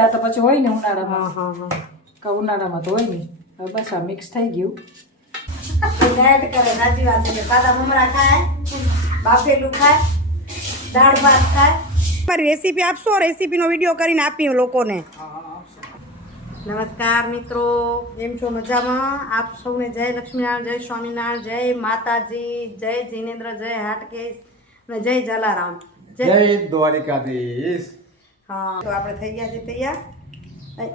આ તો પછી હોય ને ઉનાળામાં. હા હા હા. ઉનાળામાં તો હોય ને. હવે બસ આ મિક્સ થઈ ગયું. ડાયટ કરે સાચી વાત છે કે સાદા મમરા ખાય બાફેલું ખાય દાળ ભાત ખાય. મારી રેસીપી આપશો? રેસીપીનો વીડિયો કરીને આપી લોકોને. નમસ્કાર મિત્રો. કેમ છો? મજામાં? આપ સૌને જય લક્ષ્મીનારાયણ જય સ્વામિનારાયણ જય માતાજી જય જીનેન્દ્ર જય હાટકેશ અને જય જલારામ. જય. જય દ્વારિકાધીશ. હા, તો આપણે થઈ ગયા છે તૈયાર.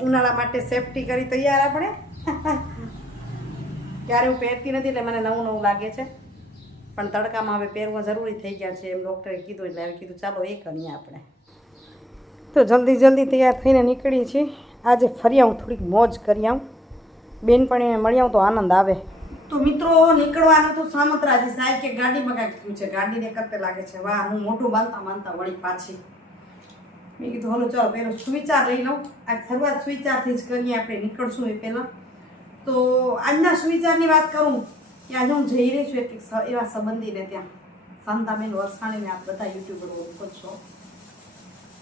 ઉનાળા માટે સેફટી કરી તૈયાર આપણે. ક્યારે હું પહેરતી નથી એટલે મને નવું નવું લાગે છે. પણ તડકામાં હવે પહેરવા જરૂરી થઈ ગયા છે એમ ડૉક્ટરે કીધું એટલે હવે કીધું, ચાલો એ કરીએ આપણે. તો જલ્દી જલ્દી તૈયાર થઈને નીકળી છીએ. આજે ફરી આવું થોડીક મોજ કરી આવું. બેનપણીને મળી આવું તો આનંદ આવે. તો મિત્રો, નીકળવાનું તો સામત્રાજી સાહેબ કે ગાડીમાં કાંઈક થયું છે. ગાડીને કરતે લાગે છે. વાહ, હું મોટું બાંધતા બાંધતા વળી પાછી. મેં કીધું, હલો, ચાલો, પહેલો સુવિચાર લઈ લઉં. આ શરૂઆત સુવિચારથી જ કરીએ, આપણે નીકળશું એ પહેલાં. તો આજના સુવિચારની વાત કરું, કે આજે હું જઈ રહી છું એટલે એવા સંબંધીને ત્યાં. શાંતાબેન વરસાણીને આપ બધા યુટ્યુબર ઓળખો છો.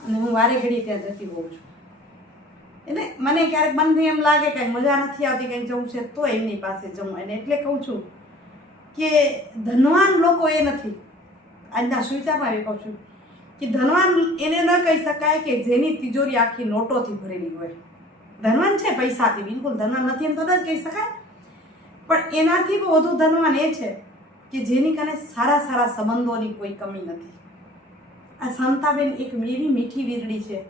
અને હું વારે ઘડી ત્યાં જતી હોઉં છું. એટલે મને ક્યારેક મનથી એમ લાગે, કંઈ મજા નથી આવતી, કંઈ જવું છે, તો એમની પાસે જવું. અને એટલે કહું છું કે ધનવાન લોકો એ નથી. આજના સુવિચારમાં એ કહું છું કે ધનવાન એને ન કહી શકાય કે જેની તિજોરી આખી નોટોથી ભરેલી હોય. ધનવાન છે પૈસાથી, બિલકુલ ધનવાન નથી એમ તો જ કહી શકાય. પણ એનાથી પણ વધુ ધનવાન એ છે કે જેની કને સારા સારા સંબંધોની કોઈ કમી નથી. આ શાંતાબેન એક એવી મીઠી વીરડી છે.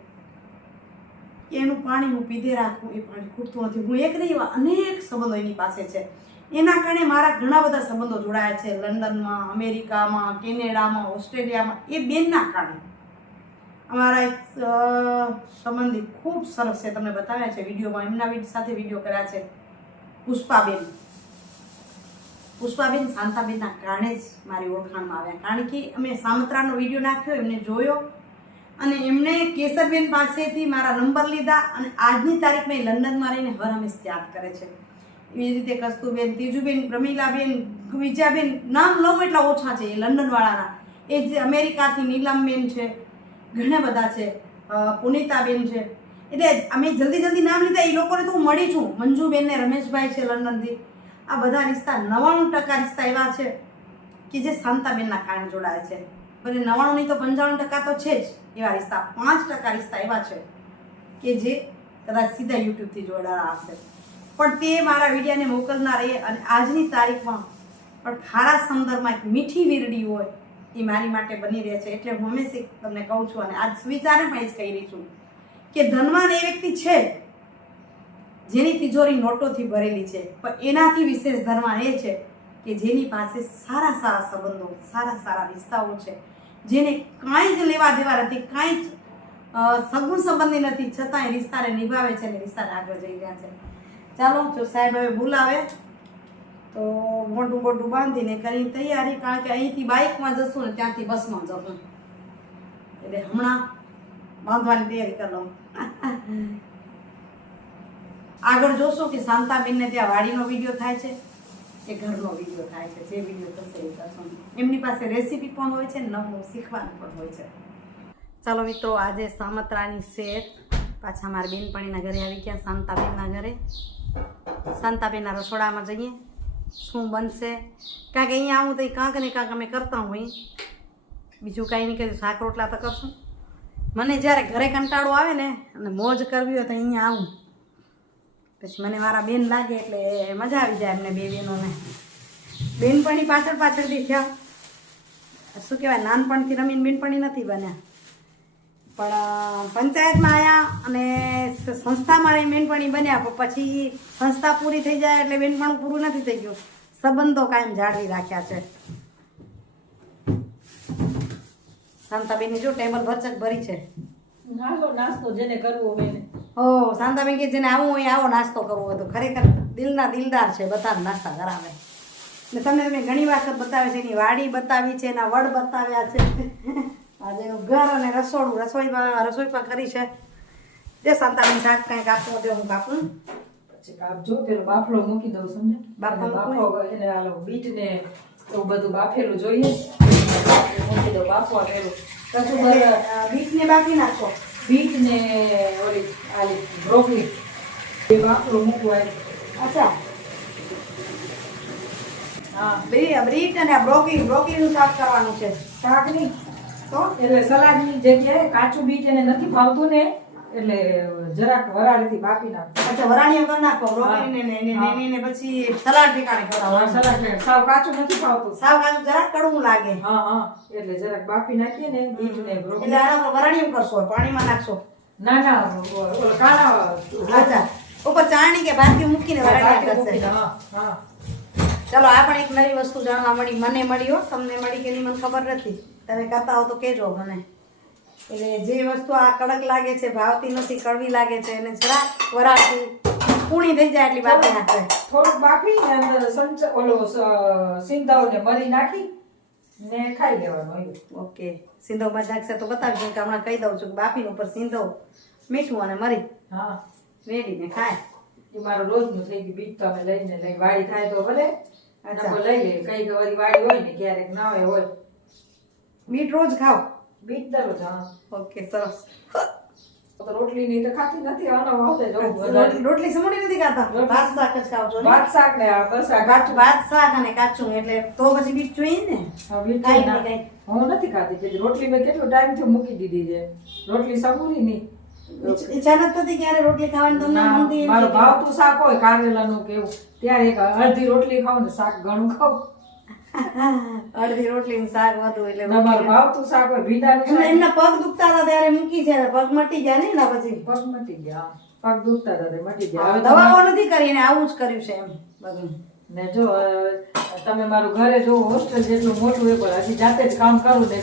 એનું પાણી હું પીધે રાખું, એ પાણી ખૂટતું નથી. હું એક નહીં, એવા અનેક સંબંધો એની પાસે છે. એના કારણે મારા ઘણા બધા સંબંધો જોડાયા છે. લંડનમાં, અમેરિકામાં, કેનેડામાં, ઓસ્ટ્રેલિયામાં, એ બેનના કારણે. અમારા એક સંબંધી ખૂબ સરસ છે. તમને બતાવ્યા છે વિડીયોમાં. એમના સાથે વીડિયો કર્યા છે પુષ્પાબેન. પુષ્પાબેન શાંતાબેનના કારણે જ મારી ઓળખાણમાં આવ્યા. કારણ કે અમે સામત્રાનો વીડિયો નાખ્યો, એમને જોયો. અને એમણે કેસરબેન પાસેથી મારા નંબર લીધા અને આજની તારીખમાં એ લંડનમાં રહીને હર હંમેશ યાદ કરે છે. એવી રીતે કસ્તુબેન તીજુબેન પ્રમીલાબેન, વિજયાબેન, નામ લઉં એટલા ઓછા છે એ લંડનવાળાના. એ જે અમેરિકાથી નીલમબેન છે, ઘણા બધા છે પુનિતાબેન છે. એટલે અમે જલ્દી જલ્દી નામ લીધા, એ લોકોને તો હું મળી છું. મંજુબેન ને રમેશભાઈ છે લંડનથી. આ બધા રિશ્તા, નવ્વાણું ટકા રિશ્તા એવા છે કે જે શાંતાબેનના કારણે જોડાય છે. અને નવ્વાણું નહીં તો પંચાણું ટકા તો છે જ એવા રિશ્તા. પાંચ ટકા રિશ્તા એવા છે કે જે કદાચ સીધા યુટ્યુબથી જોડાયા હશે. પણ તે મારા વિડીયાને મોકલનાર એ અને આજની તારીખમાં પણ ખારા સંદર્ભમાં એક મીઠી વીરડી હોય એ મારી માટે બની રહે છે. એટલે હું હંમેશા તમને કહું છું અને આજ સુવિચારે પણ એ જ કહી રહી છું કે ધનવાન એ વ્યક્તિ છે જેની તિજોરી નોટોથી ભરેલી છે. પણ એનાથી વિશેષ ધનવાન એ છે કે જેની પાસે સારા સારા સંબંધો, સારા સારા રિશ્તાઓ છે. જેને કાંઈ જ લેવા દેવા નથી, કાંઈ જ સગુણ સંબંધી નથી. છતાંય રિશ્તાને નિભાવે છે અને રિશ્તાને આગળ જઈ રહ્યા છે. ચાલો, જો સાહેબ હવે બોલાવે, તો મોટું મોટું બાંધીને કરીને તૈયારી, કારણ કે અહીંથી બાઇકમાં જશું ને ત્યાંથી બસમાં જશું. એટલે હમણાં બાંધવાની તૈયારી કરી લઉં. આગળ જોશો કે શાંતાબેનને ત્યાં વાડીનો વીડિયો થાય છે, કે ઘરનો વીડિયો થાય છે, જે વીડિયો થશે એ કરશું. એમની પાસે રેસીપી પણ હોય છે નવું શીખવાનું પણ હોય છે. ચાલો મિત્રો, આજે સામત્રાની શેર પાછા મારા બેનપણીના ઘરે આવી ગયા, શાંતાબેનના ઘરે. શાંતાબેનના રસોડામાં જઈએ. શું બનશે? કારણ કે અહીંયા આવું તો કાંક ને કાંક અમે કરતા હોઈએ. બીજું કાંઈ નહીં કર્યું શાક રોટલા તો કરશું. મને જ્યારે ઘરે કંટાળો આવે ને, અને મોજ કરવી હોય તો અહીંયા આવું. પછી મને મારા બેન લાગે એટલે મજા આવી જાય એમને બે બહેનોને. બેનપણી પાછળ પાછળથી થયા. શું કહેવાય, નાનપણથી રમીને બેનપણી નથી બન્યા. પણ પંચાયતમાં આવ્યા અને સંસ્થામાં રહીને બેનપણી બન્યા પણ પછી સંસ્થા પૂરી થઈ જાય એટલે બેનપણું પૂરું નથી થઈ ગયું. સંબંધો કાયમ જાળવી રાખ્યા છે. શાંતાબેનની જો ટેબલ ભરચક ભરી છે. નાસ્તો નાસ્તો જેને કરવો હોય ઓ શાંતાબેન કે જેને આવું હોય આવો નાસ્તો કરવો હોય તો ખરેખર દિલના દિલદાર છે બધા નાસ્તા કરાવે. ને તમને તમે ઘણી વખત બતાવે છે એની વાડી બતાવી છે એના વડ બતાવ્યા છે. આજે ઘર અને રસોડું રસોઈમાં રસોઈ પણ કરી છે. જે સંતાનું શાક કાંઈ કાપવું તે હું કાપું. પછી કાપજો પેલો બાફલો મૂકી દઉં સમજે બાફલો એને બાફો એને આલો બીટ ને એવું બધું બાફેલું જોઈએ. મૂકી દઉં બાફવા પેલું. કશું બીટને બાફી નાખો. બીટ ને ઓલી આલી બ્રોકલી એ બાફલો મૂકવા અચ્છા. હા. બે બ્રીટ અને બ્રોકલી બ્રોકલીનું શાક કરવાનું છે. શાક નહીં તો એટલે સલાડની જગ્યાએ કાચું બીટ એને નથી ભાવતું ને એટલે જરાક વરાળીથી બાફી નાખો. અચ્છા વરાણીઓ કરી નાખો બ્રોકલી ને ને ને ને પછી સલાડ ઠેકાણે ખવડાવવાનું સલાડ. સાવ કાચું નથી ભાવતું. સાવ કાચું જરાક કડવું લાગે. હા હા એટલે જરાક બાફી નાખીએ ને બીટ ને એટલે આનો પર વરાણીઓ કરશો પાણીમાં નાખશો. ના ના ઓલો કાળા અચ્છા ઉપર ચાણી કે ભાતી મૂકીને વરાણીયા કરશે. હા હા. ચલો આ પણ એક નવી વસ્તુ જાણવા મળી મને મળી હો તમને મળી કે નહીં મને ખબર નથી. તમે કરતા હો તો કહેજો મને. એટલે જે વસ્તુ આ કડક લાગે છે ભાવતી નથી કડવી લાગે છે એને જરાક વરાળથી પૂણી થઈ જાય એટલી બાફી નાખે થોડુંક બાફી ને અંદર સંચ ઓલો સ- ને મરી નાખી ને ખાઈ લેવાનું ઓકે ઓકે. મજાક છે તો બતાવજો કે હમણાં કહી દઉં છું કે બાફીને ઉપર સિંધો મીઠું અને મરી. હા. રેડી ને ખાય. એ મારું રોજનું થઈ ગયું બીજ તો અમે લઈને લઈ વાળી થાય તો ભલે. અચ્છા. લઈ લે. કઈ વળી વાડી હોય ને ક્યારેક ના હોય હોય. બીટ રોજ ખાવ? બીટ દરરોજ હા. ઓકે સરસ. રોટલી ની તો ખાતી નથી આનો રોટલી સમોડી નથી ખાતા? ભાત શાક જ ખાવ છો ભાત શાક ને આ બસ કાચું. ભાત શાક અને કાચું એટલે તો પછી બીટ જોઈએ ને? હા, બીજ કાંઈ હું નથી ખાતી રોટલી મેં કેટલો ટાઈમથી મૂકી દીધી છે? રોટલી સમૂરી નહીં ઈચ્છ- નથી થતી ક્યારે રોટલી ખાવાની તમને મનથી મારું કે- શાક હોય કારેલાનું કે એવું. ત્યારે એક અડધી રોટલી ખાવ ને શાક ઘણું ખાવ અડધી રોટલી શાક વધુ એટલે ના, મારું ભાવતું શાક હોય ભીંડાનું એમના પગ દુખતા હતા ત્યારે મૂકી છે પગ મટી ગયા ને એના પછી? પગ મટી ગયા. પગ દુખતા હતા મટી ગયા. દવાઓ નથી કરી એને આવું જ કર્યું છે એમ બધું. ને જો તમે મારું ઘરે જો હોસ્ટેલ જેટલું મોટું એ પણ હજી જાતે જ કામ કરું ને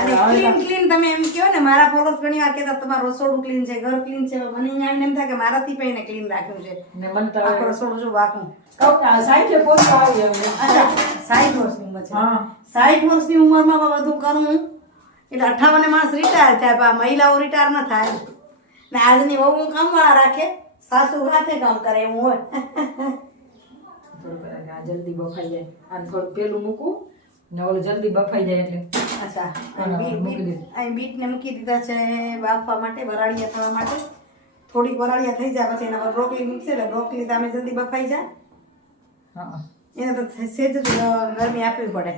અને ક્લીન ક્લીન તમે એમ કહો ને મારા ફોલોસ ઘણી વાર કહેતા તમારું રસોડું ક્લીન છે ઘર ક્લીન છે. મને અહીંયા એમ થાય કે મારાથી પણ એને ક્લીન રાખ્યું છે. ને મને તો આખું રસોડું જો વાકું. કહું ને સાઈઠ સાઈઠે પોસ્ટ આવી અમને અચ્છા સાઠ વર્ષની ઉંમર છે. સાઠ વર્ષની ઉંમરમાં બધું કરવું એટલે અઠાવને માણસ રિટાયર થાય મહિલાઓ રિટાયર ન થાય. ને આજની વહુ કામવાળા રાખે સાસુ હાથે કામ કરે એમ હોય. થોડુંક આ જલ્દી બફાઈ જાય. આને થોડું પેલું મૂકું. ને ઓલું જલ્દી બફાઈ જાય એટલે. અચ્છા. હા, બીટ મૂકી અહીં બીટને મૂકી દીધા છે બાફવા માટે વરાળિયા થવા માટે. થોડીક વરાળિયા થઈ જાય પછી એના પર બ્રોકલી મૂકશે એટલે બ્રોકલી તમે જલ્દી બફાઈ જાય. હા. એને તો સેજ જ ગરમી આપવી પડે.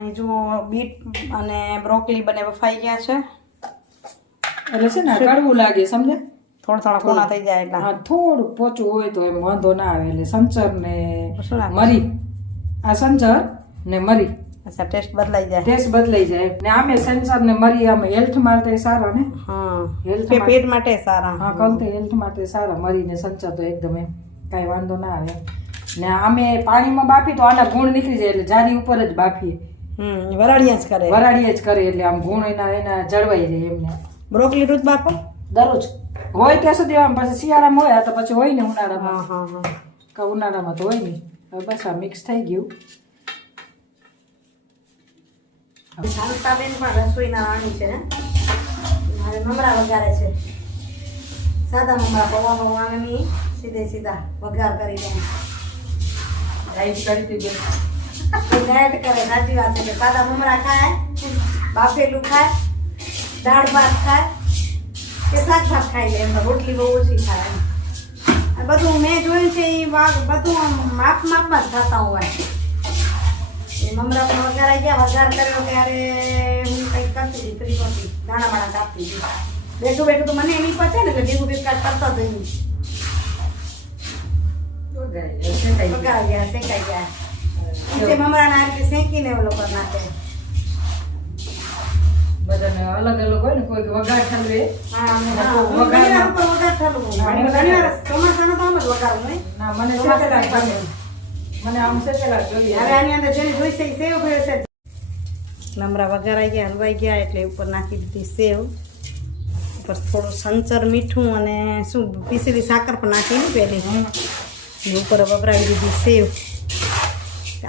અહીં જુઓ બીટ અને બ્રોકલી બંને બફાઈ ગયા છે. એટલે છે ને કડવું લાગે સમજે થોડા થોડા કોણા થઈ જાય એટલે. હા થોડુંક પોચું હોય તો એમ વાંધો ના આવે એટલે સંચર ને મરી. આ સંચર ને મરી. અચ્છા ટેસ્ટ બદલાઈ જાય. ટેસ્ટ બદલાઈ જાય. ને આમે સેન્સર ને મરી આમે હેલ્થ માટે સારા ને? હા. હેલ્થ પેટ માટે સારા. હા કલતે હેલ્થ માટે સારા. મરી ને સંચર તો એકદમ એમ. કાંઈ વાંધો ના આવે. ને આમે પાણીમાં બાફી તો આના ગુણ નીકળી જાય એટલે જારી ઉપર જ બાફીએ. હમ વરાળિયા જ કરે. વરાળીએ જ કરે એટલે આમ ગુણ એના એના જળવાઈ રહે એમને. બ્રોકલી રોજ બાફો? દરરોજ. હોય ત્યાં સુધી આમ પછી શિયાળામાં હોય તો પછી હોય ને ઉનાળામાં. હા હા હા. કા ઉનાળામાં તો હોય નહીં હવે બસ આ મિક્સ થઈ ગયું. શાંતાબેન પણ રસોઈના રાણી છે મારે મમરા વઘારે છે. સાદા મમરા પૌવા પૌવા સીધે સીધા વઘાર કરી દે. રાઈસ કરી દીધી ડાયટ કરે સાચી વાત છે કે સાદા મમરા ખાય બાફેલું ખાય દાળ ભાત ખાય. કે શાક શાક ખાઈ લે એમ રોટલી બહુ ઓછી ખાય એમ. બધું મેં જોયું છે એ વાઘ બધું આમ માપ માપમાં જ ખાતા હોય. એ મમરા પણ વઘારાઈ ગયા વઘાર કર્યો ત્યારે હું કંઈક કરતી હતી ફ્રી હતી દાણા બાણા કાપતી હતી. બેઠું બેઠું તો મને એની પચે ને એટલે ભેગું ભેગા કરતા જઈ વઘારાઈ ગયા શેકાઈ ગયા. નીચે મમરાના આ રીતે શેકીને ઓલો કરી નાખે. બધાને અલગ અલગ હોય ને કોઈ વઘાર ઠલવે હા, ના, મને આમ સેકેલા જોઈએ. હવે આની અંદર જેને જોઈશે એ સેવ ભરે છે. લમરા વઘારાઈ ગયા હલવાઈ ગયા એટલે ઉપર નાખી દીધી સેવ. ઉપર થોડું સંચર મીઠું અને શું પીસેલી સાકર પણ નાખી ને પહેલી ઉપર વપરાવી દીધી સેવ.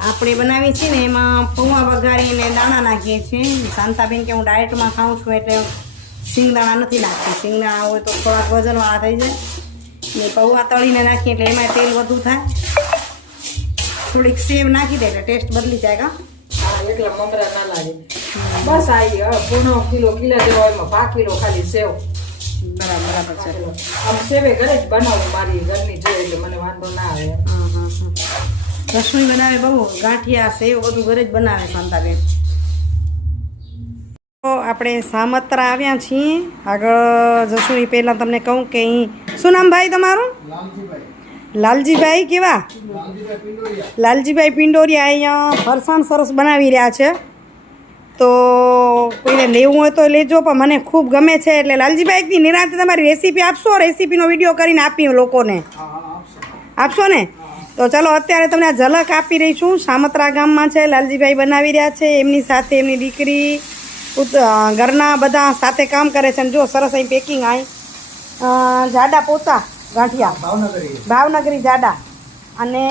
આપણે બનાવી છે ને એમાં પૌવા વઘારીને દાણા નાખીએ છીએ. શાંતાબેન કે હું ડાયટમાં ખાઉં છું એટલે સિંગદાણા નથી નાખતી. સિંગદાણા હોય તો થોડાક વજનવાળા થઈ જાય. ને પૌવા તળીને નાખીએ એટલે એમાં તેલ વધુ થાય. થોડીક સેવ નાખી દે એટલે ટેસ્ટ બદલી જાય કા. હા એકલા મમરા ના લાગે. બસ આવી પૂર્ણ કિલો કિલો જેવા એમાં પાંચ કિલો ખાલી સેવ. બરાબર બરાબર છે. આમ સેવે ઘરે જ બનાવું મારી ઘરની જોઈએ એટલે મને વાંધો ના આવે. હા હા હા રસોઈ બનાવે બહુ, ગાંઠિયા, સેવ બધું ઘરે જ બનાવે શાંતાબેન. તો આપણે સામત્રા આવ્યા છીએ. આગળ જશું એ પહેલાં તમને કહું કે અહીં શું નામ ભાઈ તમારું? લાલજીભાઈ કેવા? લાલજીભાઈ પિંડોરિયા અહીંયા ફરસાણ સરસ બનાવી રહ્યા છે. તો કોઈને લેવું હોય તો લેજો, પણ મને ખૂબ ગમે છે એટલે લાલજીભાઈ એકની નિરાંતે તમારી રેસીપી આપશો? રેસીપીનો વીડિયો કરીને આપી લોકોને. આપશો ને? તો ચલો અત્યારે તમને આ ઝલક આપી રહી છું. સામત્રા ગામમાં છે લાલજીભાઈ બનાવી રહ્યા છે. એમની સાથે એમની દીકરી ઘરના બધા સાથે કામ કરે છે. અને જો સરસ અહીં પેકિંગ અહીં જાડા પોતા ગાંઠિયા. ભાવનગરી. ભાવનગરી જાડા. અને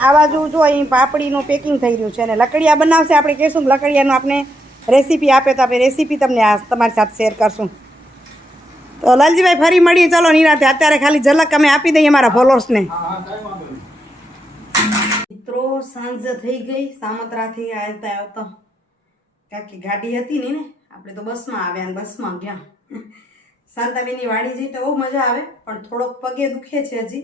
આ બાજુ જો અહીં પાપડીનું પેકિંગ થઈ રહ્યું છે અને લકડિયા બનાવશે. આપણે કહીશું લકડિયાનું આપણે રેસીપી આપે તો આપણે રેસીપી તમને આ તમારી સાથે શેર કરશું. તો લાલજીભાઈ ફરી મળીએ. ચલો નિરાતે. અત્યારે ખાલી ઝલક અમે આપી દઈએ અમારા ફોલોઅર્સને સાંજ થઈ ગઈ, સામત્રાથી આવતા આવતા. કાકી ગાડી હતી ને ને? આપણે તો બસમાં આવ્યા ને બસમાં ગયા. શાંતાબેનની વાડી જઈ તો બહુ મજા આવે, પણ થોડોક પગે દુખે છે હજી.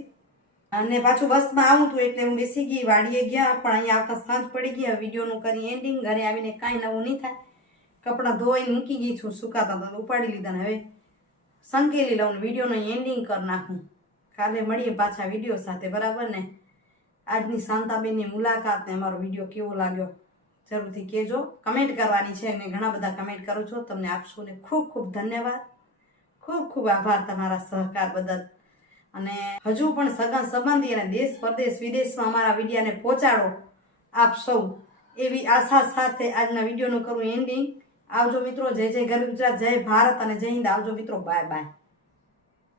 અને પાછું બસમાં આવું હતું એટલે હું બેસી ગઈ, વાડીએ ગયા, પણ અહીંયા આવતા સાંજ પડી ગયા, વિડીયોનું કરી એન્ડિંગ ઘરે આવીને કાંઈ નવું નહીં થાય. કપડાં ધોઈને મૂકી ગઈ છું, સુકાતા તો ઉપાડી લીધા ને હવે સંકેલી લઉં વિડીયોનું એન્ડિંગ કરી નાખું. કાલે મળીએ પાછા વીડિયો સાથે, બરાબર ને? આજની શાંતાબેનની મુલાકાત ને અમારો વીડિયો કેવો લાગ્યો જરૂરથી કહેજો. કમેન્ટ કરવાની છે અને ઘણા બધા કમેન્ટ કરો છો. તમને આપશો ને ખૂબ ખૂબ ધન્યવાદ. ખૂબ ખૂબ આભાર તમારા સહકાર બદલ. અને હજુ પણ સગા સંબંધી અને દેશ પરદેશ વિદેશમાં અમારા વિડીયાને પહોંચાડો. આપ સૌ એવી આશા સાથે આજના વિડીયોનું કરું એન્ડિંગ આવજો મિત્રો. જય જય ગરવી ગુજરાત, જય ભારત અને જય હિન્દ. આવજો મિત્રો. Bye bye.